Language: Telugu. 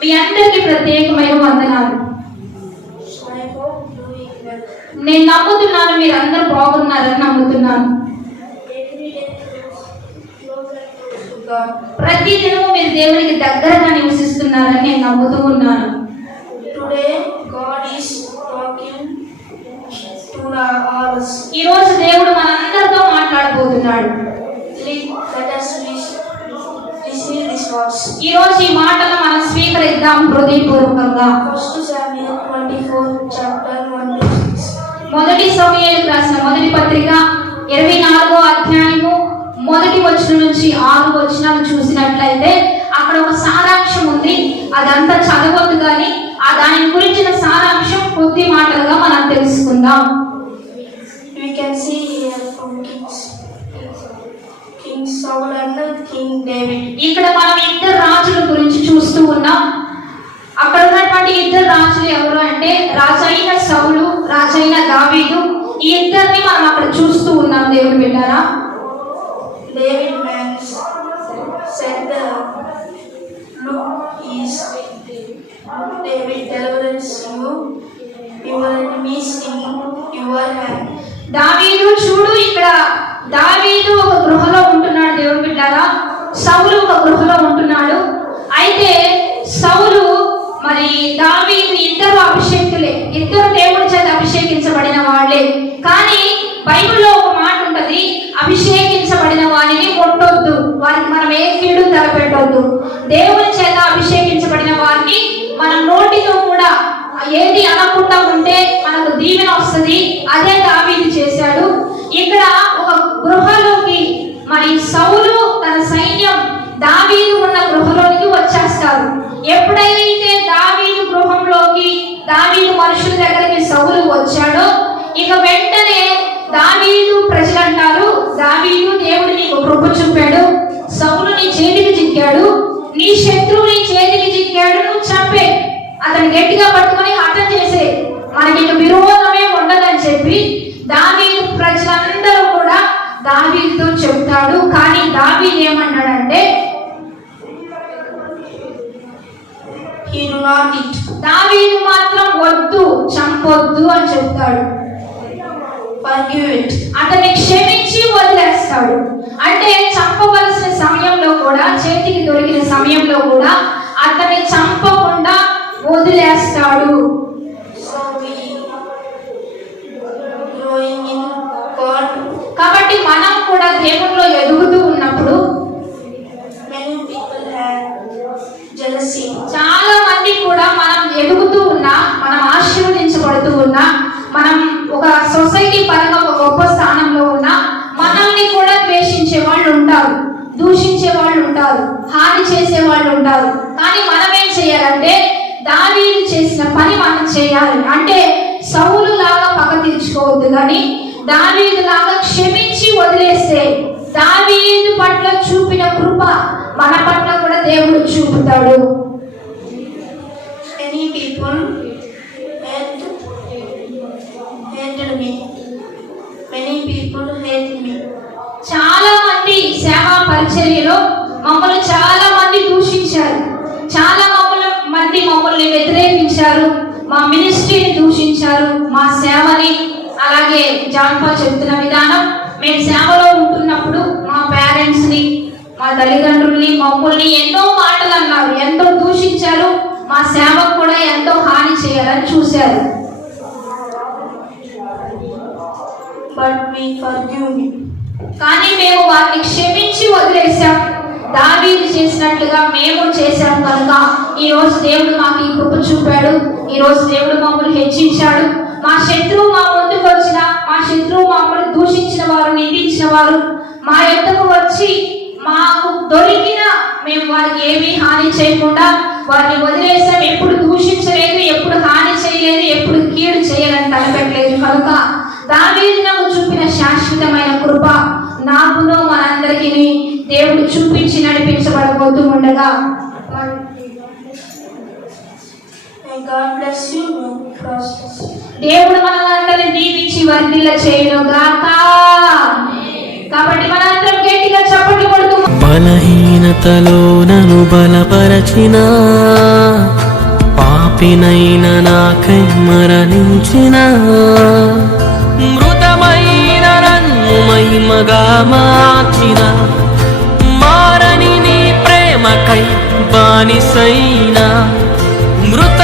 మీ అందరికీ ప్రత్యేకమైన వందనాలు. నేను నమ్ముతున్నాను మీరు అందరూ బాగున్నారని నమ్ముతున్నాను. ప్రతి దినము మీరు దేవునికి దగ్గరగా నివసిస్తున్నారని నేను నమ్ముతూ ఉన్నాను. ఈ రోజు దేవుడు మనందరితో మాట్లాడబోతున్నాడు. ఈ రోజు ఈ మాటలు మనం స్వీకరిద్దాం హృదయపూర్వకంగా. మొదటి సమూయేలుకు రాసిన మొదటి పత్రిక 24వ అధ్యాయము 1వ వచనం నుంచి 6వ వచనాలు చూసినట్లయితే అక్కడ ఒక సారాంశం ఉంది. అదంతా చదవద్దు కానీ దాని గురించిన సారాంశం కొద్ది మాటలుగా మనం తెలుసుకుందాం. ఇక్కడ మనం ఇద్దరు రాజుల గురించి చూస్తూ ఉన్నాం. అక్కడ ఉన్నటువంటి ఇద్దరు రాజులు ఎవరు అంటే రాజైన సౌలు, రాజైన దావీదు. ఈ ఇద్దరిని మనం అక్కడ చూస్తూ ఉన్నాం. దేవుడు విన్నారా? David man said, "Look, David delivers you, your enemies in your hand." దావీదు చూడు, ఇక్కడ దావీదు ఒక గృహలో ఉంటున్నాడు. దేవుడు బిడ్డారా, సౌలు ఒక గృహలో ఉంటున్నాడు. అయితే సౌలు మరి దావీదు ఇద్దరు అభిషేక్తులే, ఇద్దరు దేవుడి చేత అభిషేకించబడిన వాళ్ళే. కానీ బైబిల్లో ఒక మాట ఉంటది, అభిషేకించబడిన వారిని కొట్టొద్దు, వారికి మనం ఏ కీడు తలపెట్టొద్దు. దేవుని చేత అభిషేకించబడిన వారిని మనం నోటితో కూడా ఏది అనకుండా ఉంటే మనకు దీవెన వస్తుంది. అదే దావీదు చేశాడు. ఇక్కడ ఒక గృహలోకి మరి సౌలు తన సైన్యం దావీదు ఉన్న గృహలోనికి వచ్చేస్తారు. ఎప్పుడైతే దావీదు గృహంలోకి, దావీదు మనుషుల దగ్గరికి సౌలు వచ్చాడో ఇక వెంటనే దావీదు ప్రజలు అంటారు, దావీదు దేవుడు నీకు కృప చూపాడు, సౌలు నీ చేతికి చిక్కాడు, నీ శత్రువు నీ చేతికి చిక్కాడు, నువ్వు చంపే, అతను గట్టిగా పట్టుకొని హతం చేసే, మనకి ఇక విరోధమే ఉండదని చెప్పి దావీదు ప్రజలందరూ కూడా దావీదుతో చెప్తాడు. కానీ దావీదు ఏమన్నాడంటే దావీదు మాత్రం వద్దు, చంపొద్దు అని చెప్తాడు. అతన్ని క్షమించి వదిలేస్తాడు. అంటే చంపవలసిన సమయంలో కూడా, చేతికి దొరికిన సమయంలో కూడా అతన్ని చంపకుండా వదిలేస్తాడు. కాబట్టి మనం కూడా దేవునిలో ఎదుగుతూ ఉన్నప్పుడు చాలా మంది కూడా మనం ఎదుగుతూ ఉన్నా, మనం ఆశీర్వదించబడుతూ ఉన్నా, మనం ఒక సొసైటీ పరంగా ఒక గొప్ప స్థానంలో ఉన్నా, మనల్ని కూడా ద్వేషించే వాళ్ళు ఉంటారు, దూషించే వాళ్ళు ఉంటారు, హాని చేసే వాళ్ళు ఉంటారు. కానీ మనం ఏం చేయాలంటే దావీదు చేసిన పని మనం చేయాలి. అంటే సౌలు లాగా పగ తీర్చుకోవద్దు, కానీ దావీదు లాగా క్షమించి వదిలేస్తే దావీదు పట్ల చూపిన కృప మన పట్ల కూడా దేవుడు చూపుతాడు. Many people hated me. Many people hate me. చాలా మంది సేవా పరిచర్యలో మమ్మల్ని చాలా మంది దూషించారు, చాలా మంది మమ్మల్ని వ్యతిరేకించారు, మా మినిస్ట్రీని దూషించారు, మా సేవని. అలాగే జాన్పా చెప్తున్న విధానం, మేము సేవలో ఉంటున్నప్పుడు మా పేరెంట్స్ ని, మా తల్లిదండ్రుల్ని, మమ్మల్ని ఎన్నో మాటలు అన్నారు, ఎంతో దూషించారు, మా సేవకు కూడా ఎంతో హాని చేయాలని చూశారు. కానీ మేము వారిని క్షమించి వదిలేసాం. దావీదు చేసినట్లుగా మేము చేశాం కనుక ఈ రోజు దేవుడు మాకు ఈ కృప చూపాడు. ఈ రోజు దేవుడు మమ్మల్ని హెచ్చించాడు. మా శత్రువు మా ముందుకు వచ్చిన, మా శత్రువు మమ్మల్ని దూషించిన వారు, నిందించిన వారు మా యొద్దకు వచ్చి మాకు దొరికిన మేము వారికి ఏమీ హాని చేయకుండా వారిని వదిలేసాం. ఎప్పుడు దూషించలేదు, ఎప్పుడు హాని చేయలేదు, ఎప్పుడు కీడు చేయాలని తలపెట్టలేదు. కనుక దావీదు నాకు చూపిన శాశ్వతమైన కృప నాకును మనందరికీ దేవుడు చూపించి నడిపించబడబోతూ ఉండగా దేవుడు మనందరిని దీవించి వర్ధిల్ల చేయును గాక. కాబట్టి మనందరం గట్టిగా చప్పట్లు కొడుతూ బలహీనతలో నన్ను బలపరచిన పాపినైన నాకై మరణించిన మృతమైన నన్ను మహిమగా మార్చిన మారని నీ ప్రేమకై బానిసైన మృత